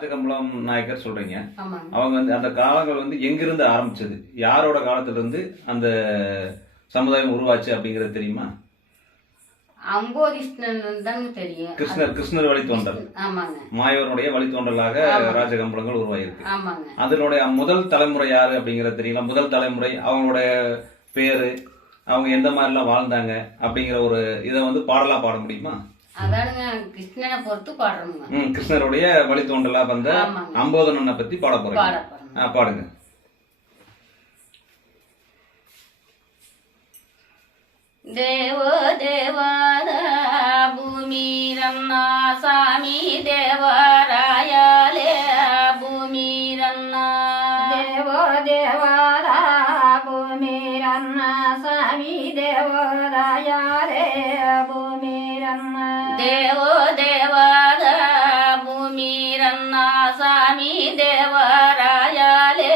ராஜகம்பளம் நாயக்கர் சொல்றீங்க. ஆமாங்க. அவங்க அந்த காலங்கள் எங்கிருந்து ஆரம்பிச்சது, யாரோட காலத்துல இருந்து அந்த சமுதாயம் உருவாச்சு அப்படிங்கறது தெரியுமா? அம்போதிஷ்ணன் தாங்க தெரியும். கிருஷ்ணர் வழித்தோன்றல். ஆமாங்க. மாயவனுடைய வழித்தோன்றலாக ராஜகம்பளங்கள் உருவாயிருக்கு. ஆமாங்க. அதனுடைய முதல் தலைமுறை யாரு அப்படிங்கறது தெரியுங்களா? முதல் தலைமுறை, அவங்களுடைய பேரு, அவங்க எந்த மாதிரிலாம் வாழ்ந்தாங்க அப்படிங்கிற ஒரு இதை பாடலா பாட முடியுமா? அதானுங்க கிருஷ்ணனை பொறுத்து பாடுறோங்க. கிருஷ்ணருடைய வழித்தோன்றலா வந்த அம்போதனனை பத்தி பாட போறீங்க. பாடுங்க. தேவோ தேவார பூமி ரன்னா சாமி தேவராயாலே பூமி ரன்னா. தேவோ தேவார பூமி ரன்னா சாமி தேவராயாலே பூமி ரன்னா. தேவோ தேவார பூமி ரன்னா சாமி தேவராயாலே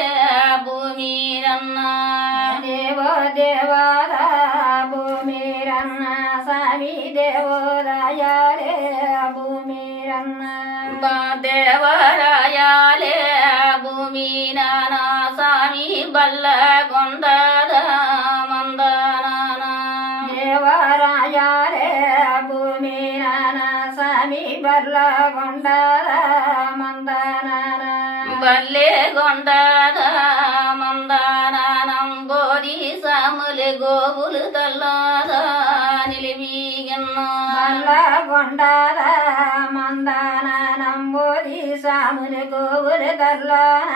பூமி ரன்னா. தேவோ தேவார பூமி ரன்னா சாமி தேவராயாலே பூமி ரன்னா. தேவராயாலே பூமி நானா சாமி பல்ல கொண்டத மந்தனானா. தேவராயாலே பூமி நானா சாமி பல்ல கொண்டத மந்தனானா. பல்லே கொண்டத மந்தனானம் போதி சாமுలు గోవులు తల్లాద నిలివీగన్నా. బల్ల కొండద మందాన నంబోది సాములు గోవులు తల్లాన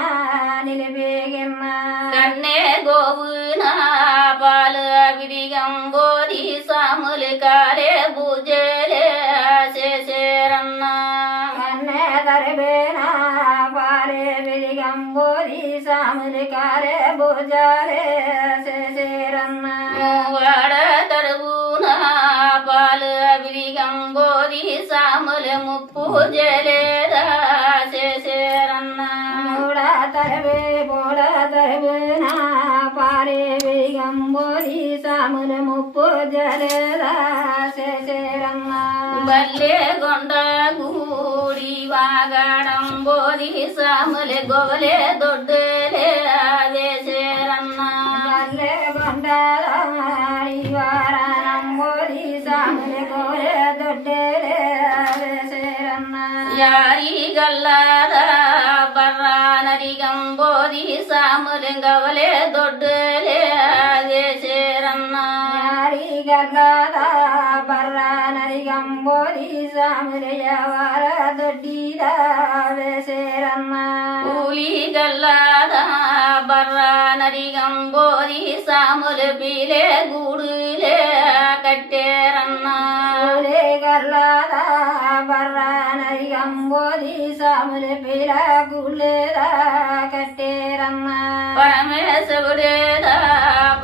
నిలిబేగిన్నా. కన్నే గోవున పాలు విరిగంబోది సాములు కాలే పూజలే చేసేరన్నా. కన్నే దరిబేన పాలే విరిగంబోది సాములు కాలే పూజలే చేసేరన్నా. వాడ తరువున పాలు విరిగంబోది సాములు ముప్పు జలేదా చేసేరన్నా. మూడ తరవే బోడ తరువున పాలే విరిగంబోది సాములు ముప్పు జలేదా చేసేరన్నా. బల్లే గొండ గూడి వాగడంబోది సాములు గొవలే దొడ్డలే వేసేరన్నా. బల్లే కొండదాడి వారణంబోది సాములు గోలే దొడ్డలే వేసేరన్నా. యారి గల్లాద బర్రా నరిగంబోది సాములు గవలే దొడ్డలే వేసేరన్నా. యారి గల్లద బర్రా నరిగంబోది సాములు యవర దొడ్డిద వేసేరన్నా. కూలి గల్లాద బర్రా నరిగంబోది సాములు బీలే గూడులే కట్టేరన్నా. కూలి గల్లద బర్రా నరిగంబోది సాములు పిల గుళ్ళేద కట్టేరన్నా. పరమేశ్వరుడేదా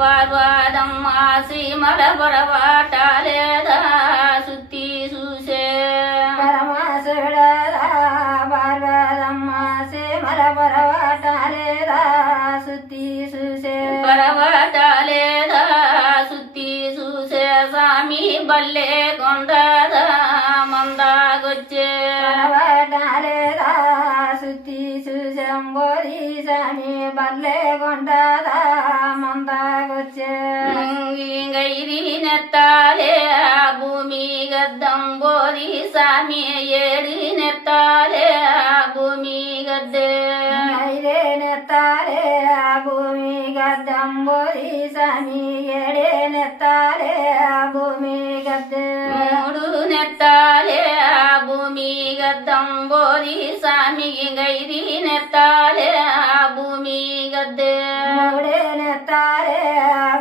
పార్వదమ్మ సీమల పొరపాటాలేదా సుత్తి చూసే. పరమశివుడద పార్వదమ్మ సీమల పొరపాటాలేదా సుత్తి చూసే. పొరపాటాలేదా సుత్తి చూసే స్వామి బల్లే కొండద మందాగొచ్చే. పొరపాటాలేదా సుత్తి చూసంబోది సామి బల్లే కొండద మందాగొచ్చే. గైరి నెత్తాలే భూమి గద్దంబోది సామి ఏడి నెత్తాలే భూమి గద్దే. ఐదే నెత్తాలే భూమి గద్దంబోది సామి ఏడే నెత్తాలే భూమి గద్దే. మూడు నెత్తాలే భూమి గద్దంబోది సామి గైరి నెత్తాలే భూమి గద్దే. మూడే నెత్తాలే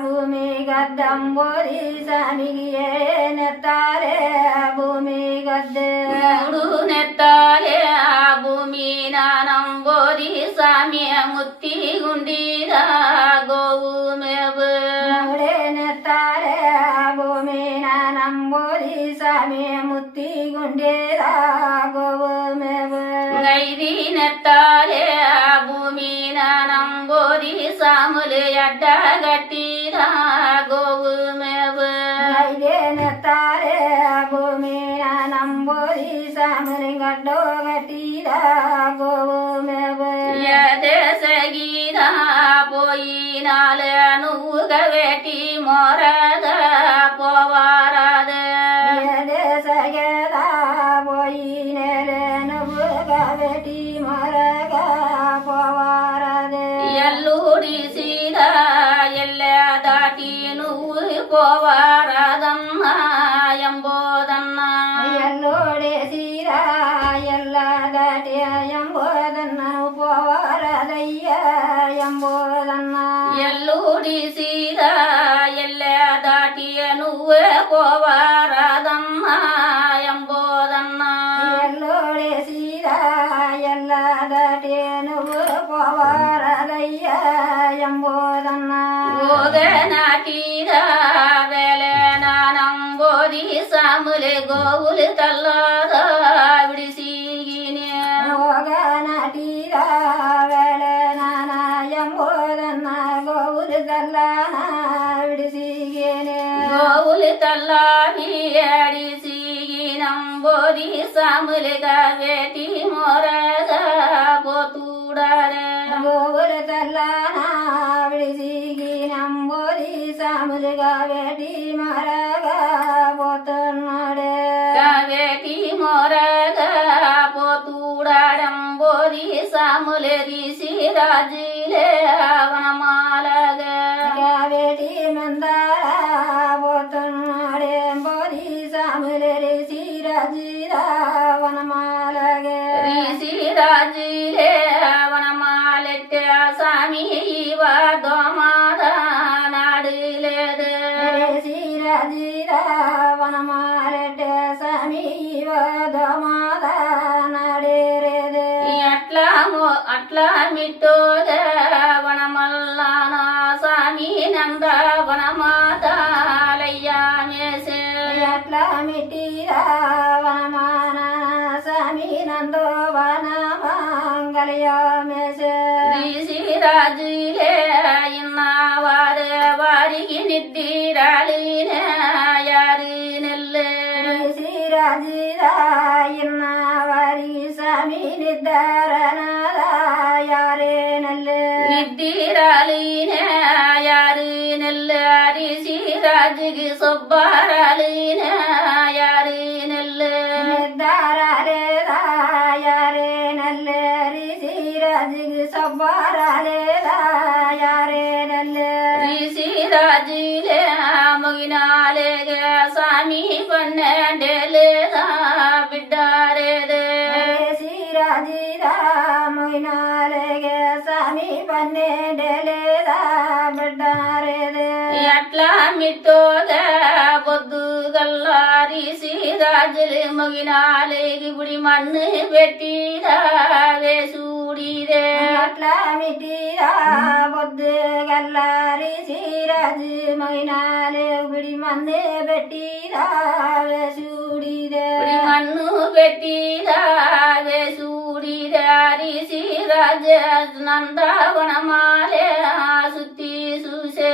భూమి గద్దంబోది సామి ఏడే నెత్తాలే భూమి గద్దే. మూడు నెత్తాలే భూమి నానంబోది సామి ముత్తి గుండిదా గోవు మేవు. మూడే నెత్తాలే భూమి నానంబోది సామి ముత్తి గుండేదా గోవు మేవు. గైరి నెత్తాలే భూమి నానంబోది సాములు ఎడ్డ గట్టిదా గోవు మేవు. ఐదే నెత్తాలే భూమి నానంబోది సాములు గడ్డో గట్టిదా గో వేటి మరగా పోవారదే ఎల్లుడి సీదా ఎల్ల దాటి నువ్వు పోవారదన్నా ఎంబోదన్నా ఎల్లోడే సీరా ఎల్ల దాటి ఎంబోదన్నను పోవారదయ్య ఎంబోదన్న ఎల్లుడి సీదా ఎల్ల దాటి నువ్వే పోవారదన్నా ఎంబోదన్నా ఎల్లోడే సీరా ఎల్ల దాటి నువ్వు పోవారదయ్య ఎంబోదన్న ఓదనాటిదా వేలే నానంబోది సాములే గోవులు తల్లాదా విడిసిగినే ఓగనటిరా వేళ నానా ఎంబోదన్న గోవులు దల్లాన విడిసిగేనే గోవులు తల్లాని అడిసిగినంబోది సాములుగా వేటి మొరగా పోతుడారే గోవులు దల్లాన విడిసిగినంబోది సాములుగా వేటి మరగా పోతున్నాడే వేటి మొరగా పోతుడాడంబోది సాములెరిసి రాజులే వనమాలగా వేటి మందార పోతున్నాడే బోధి సాములేసి రాజీరా వనమాలగే రిసి రాజులే వనమాలెట్ట సామి దోమాద నాడులేదు రాజీరా వనమాలెట్టే సమీవ దమాద నడేరేదే అట్లా మిట్టోదే వనమల్లానా సామి నంద వనమాతాలయ్యామేసే అట్లా మిట్టిరా వనమాన సమీ నందో వనమంగళయామేసే రిసి రాజులే ఇన్నవారే వారికి నిద్దిరాలినే యారి నెల్లే రాజీరా ఇన్న వారి సమీ నిద్దారనారే నల్లే నిద్దిరాలినే యారి నెల్లే రిసి రాజుకి సొబ్బారాలినే యారి నెల్లే నిద్దారే రాయారే నల్లే రిసి రాజుకి సబ్బారాలే రాయారే నల్లే రిసి రాజులే మొగినాలేగా సామి పన్నెండేలేదా బిడ్డారేదే రాజీరా మొయినాలేగే సమీ పన్నెండేలేదా బిడ్డారేదే అట్లా మిట్టోగా పొద్దు గల్లారిసి రాజులు మొగినాలేగి బుడి మన్ను పెట్టిరా వేసూడిదే అట్లా మిటిరా పొద్దు గల్లారి శ్రీరాజు మైనాలే గుడి మందే పెట్టిరా వేసూడిదే బుడి మన్ను పెట్టిరా వేసూడిదే రిసి రాజ నందవనమాలే సుత్తి చూసే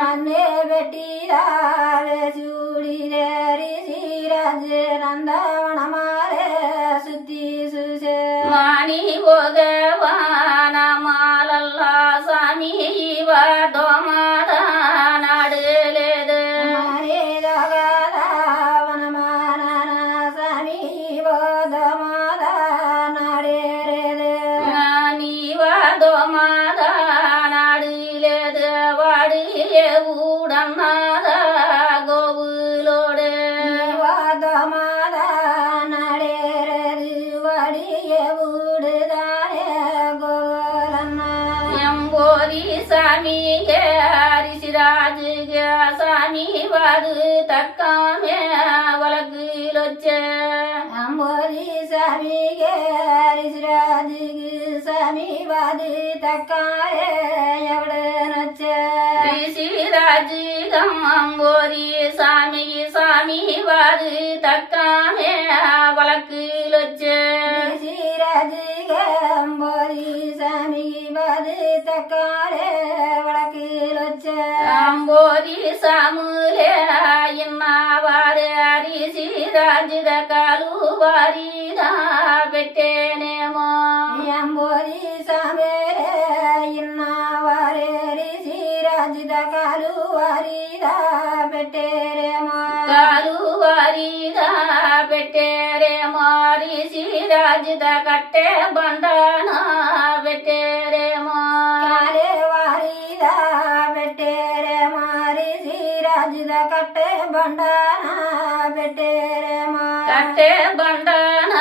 మందే పెట్టిరా వేసూడిదే శ్రీరాజు నందవనమాలే సుత్తి చూసే మాని ఓగవానమాలల్లా సామి దోమాద నాడలేదు హరే దగదా వనమాన సమీ వదమాద నడేరేదే నీవ దోమాద నాడలేదు వాడి ఊడన్నాద గోవులోడే వదమాద నడేరేది వడియ ఊడుదానే గోలన్న ఎంబోది సామిగే హరిసిరాజుగే సామి వాడు తక్కమే వలగులొచ్చే అంబోది సమీగే హరిశ్రాజుకి సమీవాది తక్కారే ఎవడనొచ్చే రిషిరాజు గమ్మంబోది సామికి సామి వాడు తక్కమే వలకులొచ్చే శ్రీరాజుగా అంబోది సమీవాది తక్కారే వడకిలొచ్చే అంబోది సాములే ఇన్నవారే రిషిరాజు దకాలు వారిదా పెట్టేనేమో అంబోది సమేరే ఇన్నవారే శ్రీరాజు దకాలు వారిదా పెట్టేరేమో కాలు వారిదా పెట్టేరేమో రిషి రాజిత కట్టే బండాన పెట్టేరేమో కాలే వారిదా పెట్టేరేమో రిషి రాజిద కట్టే బండాన పెట్టేరేమో కట్టే బండాన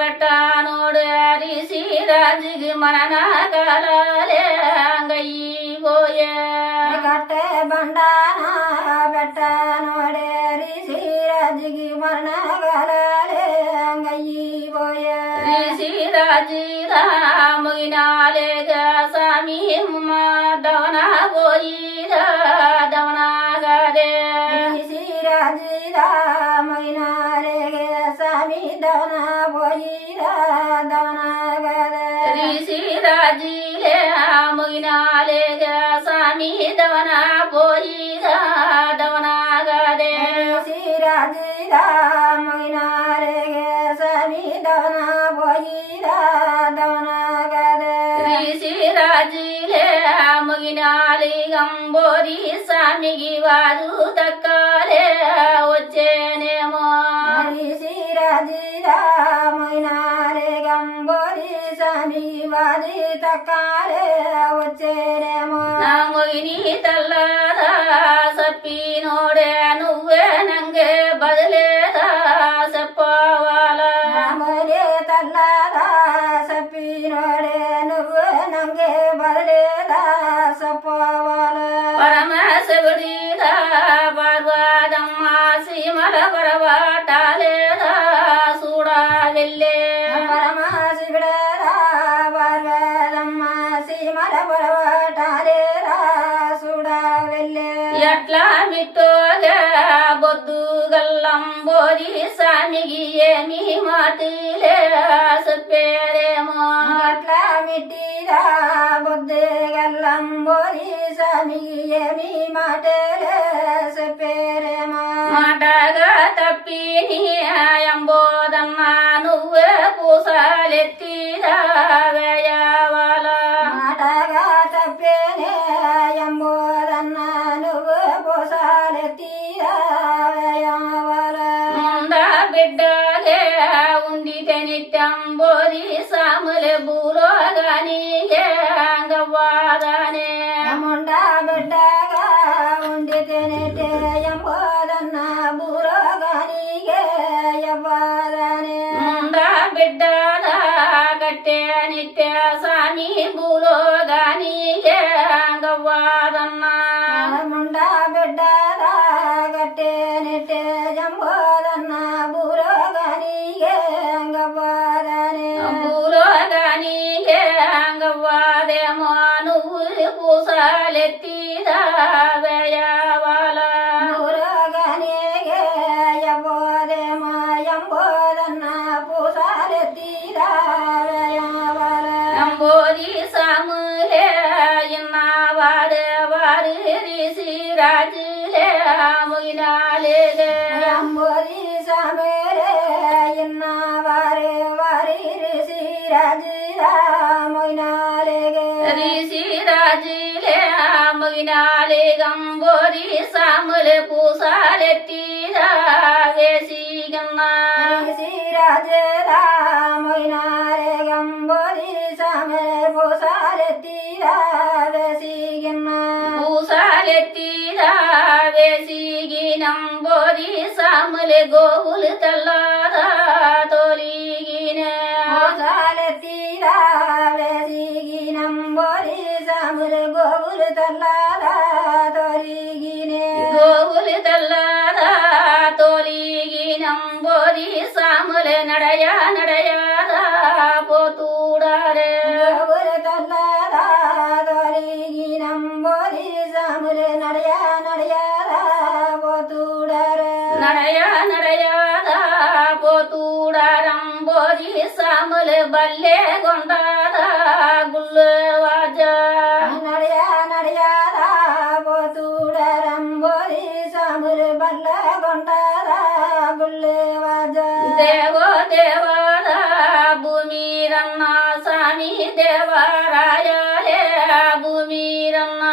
పెట్టానోడు రిషి రాజుకి మరణ కాలాలే అంగయ్యి పోయే కట్టే బండాన పెట్టానోడే రిషి రాజుకి మరణగాలే అంగయ్యి పోయే రిషి రాజురా ముగినాలేగా స్వామి దవన పోయిరా దవనాగదే రిషి రాజుదా మైనారే స్వామి దవన పోయిరా దవనగదే రిషి రాజులే ముగినాలేగా స్వామి దవన పోయిరా దవనాగదే రిషి రాజుదా మైనారే స్వామి దవన పోయిరా దవనగదే రిషి రాజులే ముగినాలి గంబోరి స్వామికి వారు దక్కాలే వచ్చేనేమో రిషి రాజుదా మైనారే గంబోరి స్వామి వారి తక్కాలే వచ్చేనేమో నా మొగిని తల్లారా సప్పినోడే నువ్వే నంగే బదిలేదా చెప్పవాలా రామరే తల్లారా సప్పినోడే నువ్వు నంగే బదిలేదా సపోవాల పరమశివుడిరా పర్వతమ్మ సీమల పరవాటాలేదా చూడా వెళ్ళే పరమశివుడేరా పర్వతమ్మ సీమల పర్వతాలేరా చూడా వెళ్ళే ఎట్లా మిట్టోగా బొద్దు గల్లం బోరి స్వామికి ఏమి మాటలే చెప్పేరేమో అట్లా మిట్టిరా బుద్ధి గల్లం బోరి స్వామి ఏమి మాటలే చెప్పేరేమో మాటగా తప్పిని ఎంబోదన్న నువ్వే పూసలెత్తిరా వేయవాల మాటగా తప్పేనే ఎంబోదన్న నువ్వు పోసాలెత్తిరా వేయవాల ముంద బిడ్డగే ఉండి తెనిట్టంబోది సాములే బూలో గాని గవ్వాదనే ముండా బిడ్డగా ఉండి తినేటే ఎంబోదన్న బూరోగానిగే ఎవ్వదనే ముంద బిడ్డలా కట్టే నిత్య స్వామి బూలో గాని గవ్వాదన్నా ముండా బిడ్డగా గట్టే నెట్టే ఎంబోదన్న బూరోగానిగే గవ్వదనే బూలో గాని గవ్వాదేమో నువ్వు పూసలెత్తిదా వేయవాల బూరోగానిగే ఎవ్వదేమో ఎంబోదన్న పూసాలెత్తిరా వేయవాల అంబోది సాములే ఇన్నవారు వారు రిషి రాజులే ముగినాలేగే ఎంబోది సమేరే ఇన్నవారే వారి రిషి రాజురా మొయినాలేగే రిషి రాజులే ముగినాలే గంబోది సాములే పూసాలెత్తిరా వేసిగన్నా రిషి రాజురా మొయినారే గంబోది సమేరే పూసాలెత్తిరా వేసిగిన్నా పూసాలెత్తిరా వేసిగినంబోది సాములే గోవులు తెల్లారా తొలిగినే పూసాలెత్తిరా వేసిగినంబోది సాములు గోవులు తల్లారా తొలిగినే గోవులు తెల్లారా తొలిగినంబోది సాములే నడయా నడయారా పోతూడారే గోవులు తల్లారా తొలిగినంబోది సాములు నడయా నడయారా పోతూడారా నడయా నడయారా పోతూడారంబోది సాములే బల్లే కొండారా గుళ్ళు వాజా నడయా నడయారా పోతూడారంబోది సాములు బల్ల కొండారా గుళ్ళు వాజా దేవో దేవరా భూమి రన్న స్వామి దేవరాయలే భూమి రన్నా